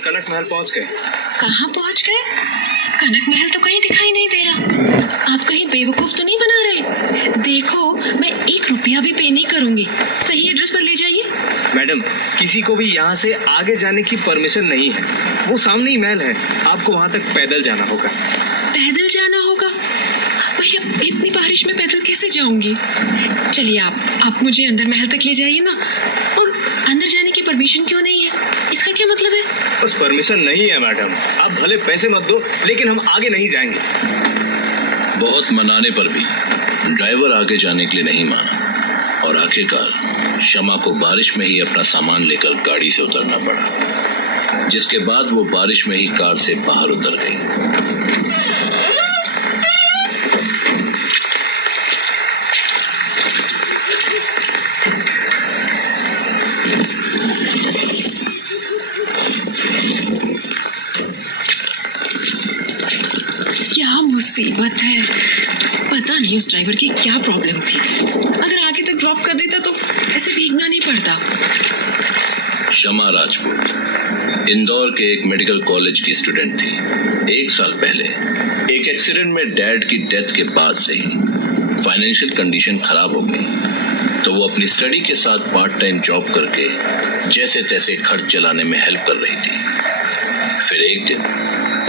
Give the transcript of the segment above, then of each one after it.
कनक महल पहुंच गए। कहाँ पहुंच गए? कनक महल तो कहीं दिखाई नहीं दे रहा। आप कहीं बेवकूफ तो नहीं बना रहे? देखो, मैं 1 रुपया भी पे नहीं करूंगी। सही एड्रेस पर ले जाइए। मैडम, किसी को भी यहाँ से आगे जाने की परमिशन नहीं है। वो सामने ही महल है, आपको वहाँ तक पैदल जाना होगा। पैदल जाना होगा? भैया, इतनी बारिश में पैदल कैसे जाऊंगी? चलिए, आप मुझे अंदर महल तक ले जाइए ना। और अंदर जाने की परमिशन क्यों नहीं है? इसका क्या मतलब है? बस परमिशन नहीं है मैडम। आप भले पैसे मत दो, लेकिन हम आगे नहीं जाएंगे। बहुत मनाने पर भी ड्राइवर आगे जाने के लिए नहीं माना और आखिरकार शमा को बारिश में ही अपना सामान लेकर गाड़ी से उतरना पड़ा, जिसके बाद वो बारिश में ही कार से बाहर उतर गई। क्या मुसीबत है। पता नहीं उस ड्राइवर की क्या प्रॉब्लम थी। अगर आगे तक ड्रॉप कर देता तो ऐसे भीगना नहीं पड़ता। शमा राजपूत इंदौर के एक मेडिकल कॉलेज की स्टूडेंट थी। 1 साल पहले एक एक्सीडेंट में डैड की डेथ के बाद से ही फाइनेंशियल कंडीशन खराब हो गई, तो वो अपनी स्टडी के साथ पार्ट टाइम जॉब करके जैसे तैसे खर्च चलाने में हेल्प कर रही थी। फिर एक दिन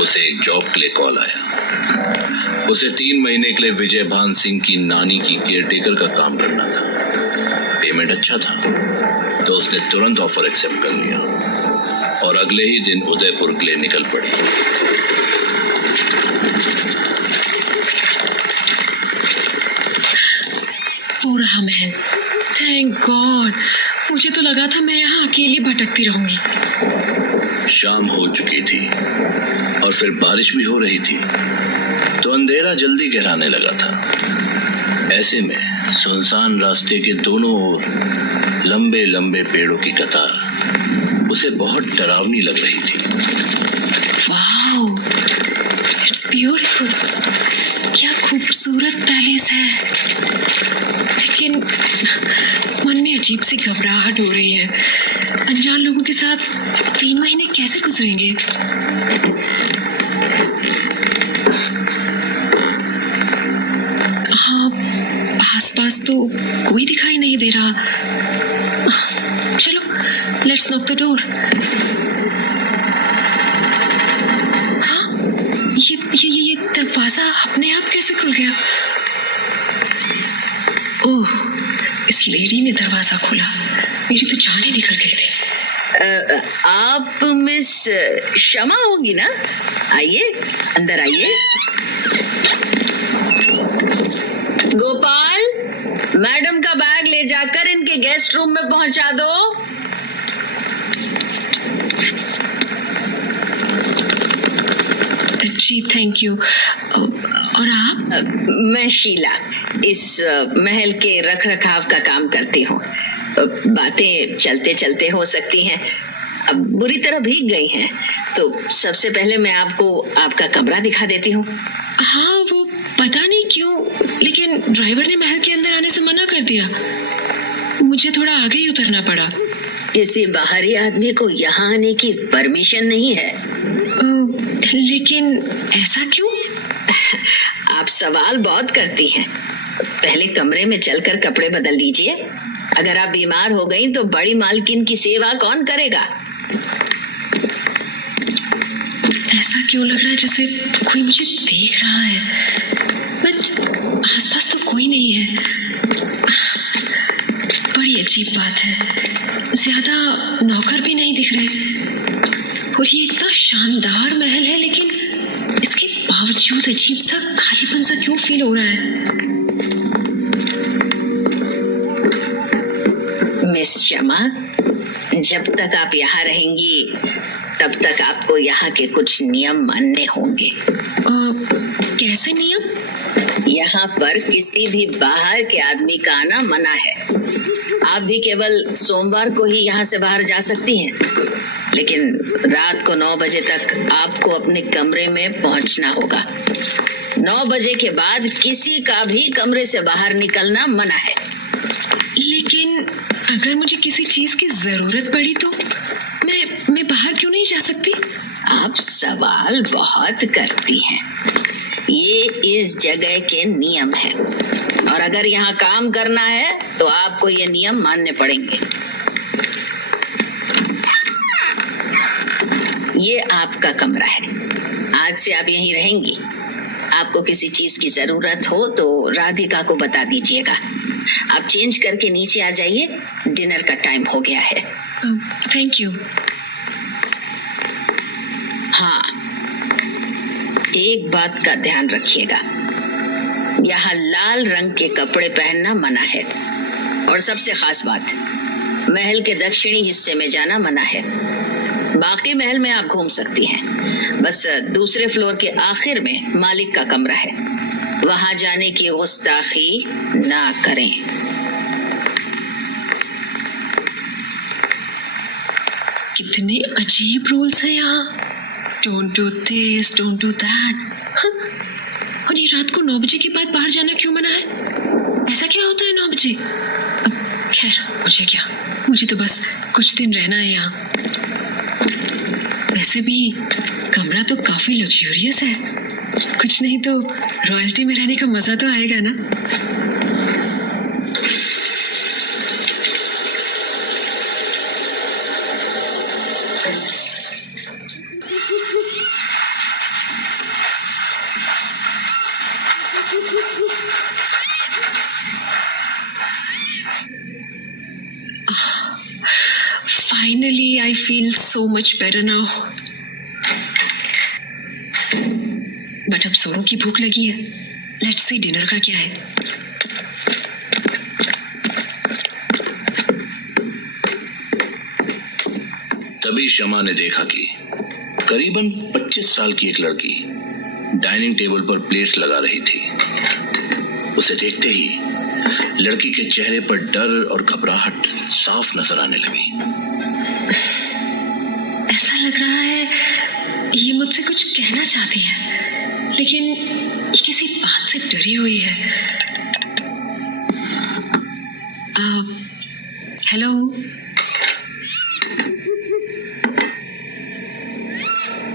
उसे एक जॉब के लिए कॉल आया। उसे 3 महीने के लिए विजय भान सिंह की नानी की केयरटेकर का काम करना था। पेमेंट अच्छा था, तो उसने तुरंत ऑफर एक्सेप्ट कर लिया और अगले ही दिन उदयपुर के लिए निकल पड़ी। पूरा महल, थैंक गॉड। मुझे तो लगा था मैं यहाँ अकेली भटकती रहूंगी। शाम हो चुकी थी और फिर बारिश भी हो रही थी, तो अंधेरा जल्दी गहराने लगा था। ऐसे में सुनसान रास्ते के दोनों ओर लंबे लंबे पेड़ों की कतार उसे बहुत डरावनी लग रही थी। Wow, it's beautiful. क्या खूबसूरत पैलेस है, लेकिन मन में अजीब सी घबराहट हो रही है। अनजान लोगों के साथ 3 महीने कैसे गुजरेंगे? हाँ, आसपास तो कोई दिखाई नहीं दे रहा। चलो, लेट्स नॉक द डोर। हाँ, ये दरवाजा अपने आप कैसे खुल गया? ओह, इस लेडी ने दरवाजा खोला। मेरी तो जान ही निकल गई थी। आप मिस शमा होगी ना? आइए, अंदर आइए। गोपाल, मैडम का बैग ले जाकर इनके गेस्ट रूम में पहुंचा दो। जी, थैंक यू। और आप? मैं शीला, इस महल के रख रखाव का काम करती हूँ। बातें चलते चलते हो सकती हैं। अब बुरी तरह भीग गई हैं, तो सबसे पहले मैं आपको आपका कमरा दिखा देती हूँ। हाँ, वो पता नहीं क्यों, लेकिन ड्राइवर ने महल के अंदर आने से मना कर दिया। मुझे थोड़ा आगे ही उतरना पड़ा। किसी बाहरी आदमी को यहाँ आने की परमिशन नहीं है। लेकिन ऐसा क्यों? आप सवाल बहुत करती हैं। पहले कमरे में चलकर कपड़े बदल लीजिए। अगर आप बीमार हो गई तो बड़ी मालकिन की सेवा कौन करेगा? ऐसा क्यों लग रहा है जैसे कोई मुझे देख रहा है, बट आसपास तो कोई नहीं है। बड़ी अजीब बात है, ज्यादा नौकर भी नहीं दिख रहे। और ये इतना शानदार महल है, लेकिन इसके बावजूद अजीब सा खालीपन सा क्यों फील हो रहा है? मिस शमा, जब तक आप यहाँ रहेंगी तब तक आपको यहाँ के कुछ नियम मानने होंगे। कैसे नियम? यहाँ पर किसी भी बाहर के आदमी का आना मना है। आप भी केवल सोमवार को ही यहाँ से बाहर जा सकती हैं, लेकिन रात को 9 बजे तक आपको अपने कमरे में पहुँचना होगा। 9 बजे के बाद किसी का भी कमरे से बाहर निकलना मना है। लेकिन अगर मुझे किसी चीज की जरूरत पड़ी तो मैं बाहर क्यों नहीं जा सकती? आप सवाल बहुत करती हैं। ये इस जगह के नियम हैं और अगर यहाँ काम करना है तो आपको ये नियम मानने पड़ेंगे। ये आपका कमरा है, आज से आप यहीं रहेंगी। आपको किसी चीज की जरूरत हो तो राधिका को बता दीजिएगा। आप चेंज करके नीचे आ जाइए, डिनर का टाइम हो गया है। Thank you. हाँ, एक बात का ध्यान रखिएगा, यहाँ लाल रंग के कपड़े पहनना मना है और सबसे खास बात, महल के दक्षिणी हिस्से में जाना मना है। बाकी महल में आप घूम सकती हैं, बस दूसरे फ्लोर के आखिर में मालिक का कमरा है, वहां जाने की गुस्ताखी ना करें। कितने अजीब रूल्स हैं यहाँ। Don't do this, don't do that. और ये रात को 9 बजे के बाद बाहर जाना क्यों मना है? ऐसा क्या होता है 9 बजे? अब खैर, मुझे क्या, मुझे तो बस कुछ दिन रहना है यहाँ। वैसे भी कमरा तो काफी लग्जूरियस है, कुछ नहीं तो रॉयल्टी में रहने का मजा तो आएगा ना। Finally, I feel so much better now. But अब जोरों की भूख लगी है। लेट्स सी डिनर का क्या है। तभी शमा ने देखा कि करीबन 25 साल की एक लड़की डाइनिंग टेबल पर प्लेट्स लगा रही थी। उसे देखते ही लड़की के चेहरे पर डर और घबराहट साफ नजर आने लगी। ऐसा लग रहा है ये मुझसे कुछ कहना चाहती है, लेकिन ये किसी बात से डरी हुई है। हेलो,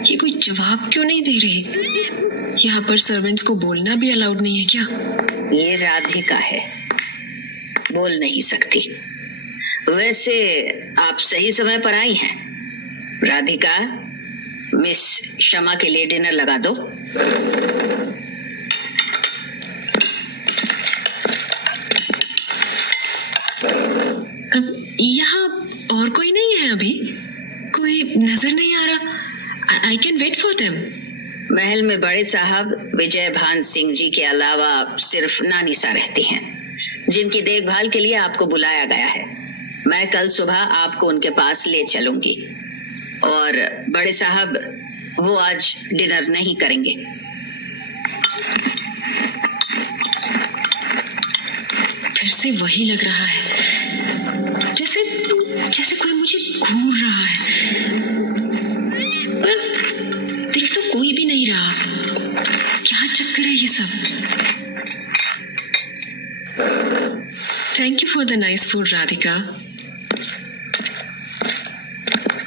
ये कोई जवाब क्यों नहीं दे रही? यहाँ पर सर्वेंट्स को बोलना भी अलाउड नहीं है क्या? ये राधिका है, बोल नहीं सकती। वैसे आप सही समय पर आई हैं। राधिका, मिस शमा के लिए डिनर लगा दो। अब यहाँ और कोई नहीं है? अभी कोई नजर नहीं आ रहा। I can wait for them. महल में बड़े साहब विजय भान सिंह जी के अलावा सिर्फ नानी सा रहती हैं, जिनकी देखभाल के लिए आपको बुलाया गया है। मैं कल सुबह आपको उनके पास ले चलूंगी। और बड़े साहब, वो आज डिनर नहीं करेंगे। फिर से वही लग रहा है, जैसे जैसे कोई मुझे घूर रहा है, पर दिख तो कोई भी नहीं रहा। क्या चक्कर है ये सब? Thank you for the nice food Radhika.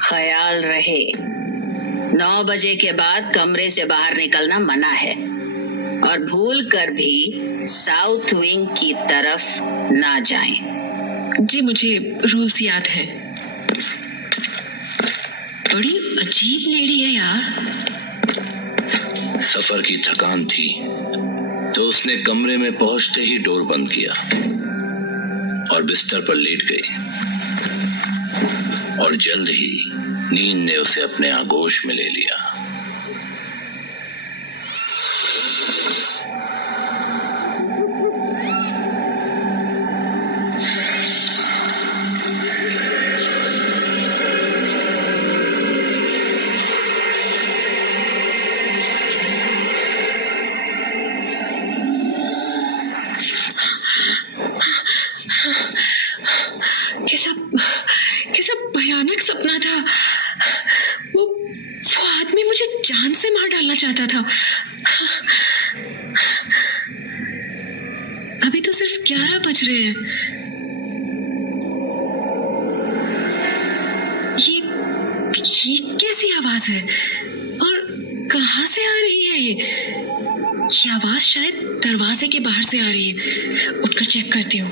ख्याल रहे, 9 बजे के बाद कमरे से बाहर निकलना मना है और भूल कर भी साउथ विंग की तरफ ना जाएं। जी, मुझे रूल्स याद हैं। बड़ी अजीब लेडी है यार। सफर की थकान थी तो उसने कमरे में पहुंचते ही डोर बंद किया और बिस्तर पर लेट गई और जल्द ही नींद ने उसे अपने आगोश में ले लिया। कैसा भयानक सपना था। वो आदमी मुझे जान से मार डालना चाहता था। अभी तो सिर्फ 11 बज रहे हैं। आवाज है और कहाँ से आ रही है ये आवाज शायद दरवाजे के बाहर से आ रही है। उठकर चेक करती हूँ।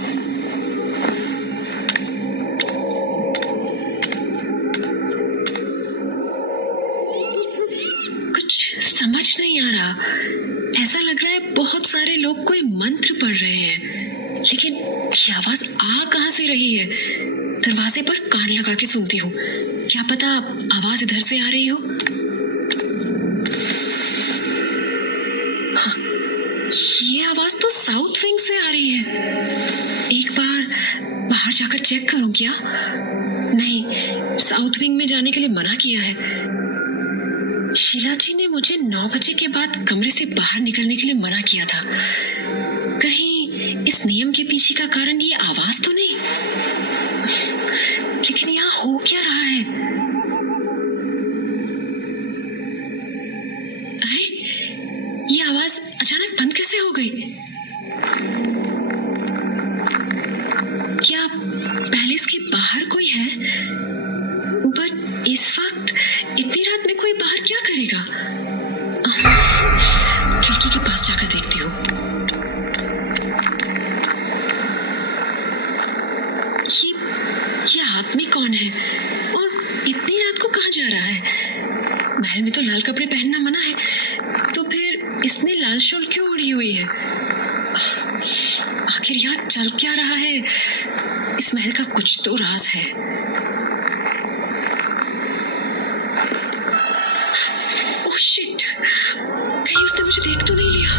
कुछ समझ नहीं आ रहा। ऐसा लग रहा है बहुत सारे लोग कोई मंत्र पढ़ रहे हैं, लेकिन ये आवाज आ कहाँ से रही है? दरवाजे पर कान लगा के सुनती हूँ। क्या पता आवाज इधर से आ रही हो। हाँ, ये आवाज तो साउथ विंग से आ रही है। एक बार बाहर जाकर चेक करूं क्या? नहीं, साउथ विंग में जाने के लिए मना किया है। शीला जी ने मुझे 9 बजे के बाद कमरे से बाहर निकलने के लिए मना किया था। कहीं इस नियम के पीछे का कारण ये आवाज तो नहीं? लेकिन यहाँ हो क्या रहा है? अरे, ये आवाज अचानक बंद कैसे हो गई? क्या पैलेस के बाहर कोई है? बट इस वक्त इतनी रात में कोई बाहर क्या करेगा? खिड़की के पास जाकर देखती हूँ। ये आदमी कौन है और इतनी रात को कहाँ जा रहा है? महल में तो लाल कपड़े पहनना मना है, तो फिर इसने लाल शॉल क्यों ओढ़ी हुई है? आखिर यहाँ चल क्या रहा है? इस महल का कुछ तो राज है। ओह शिट, कहीं उसने मुझे देख तो नहीं लिया?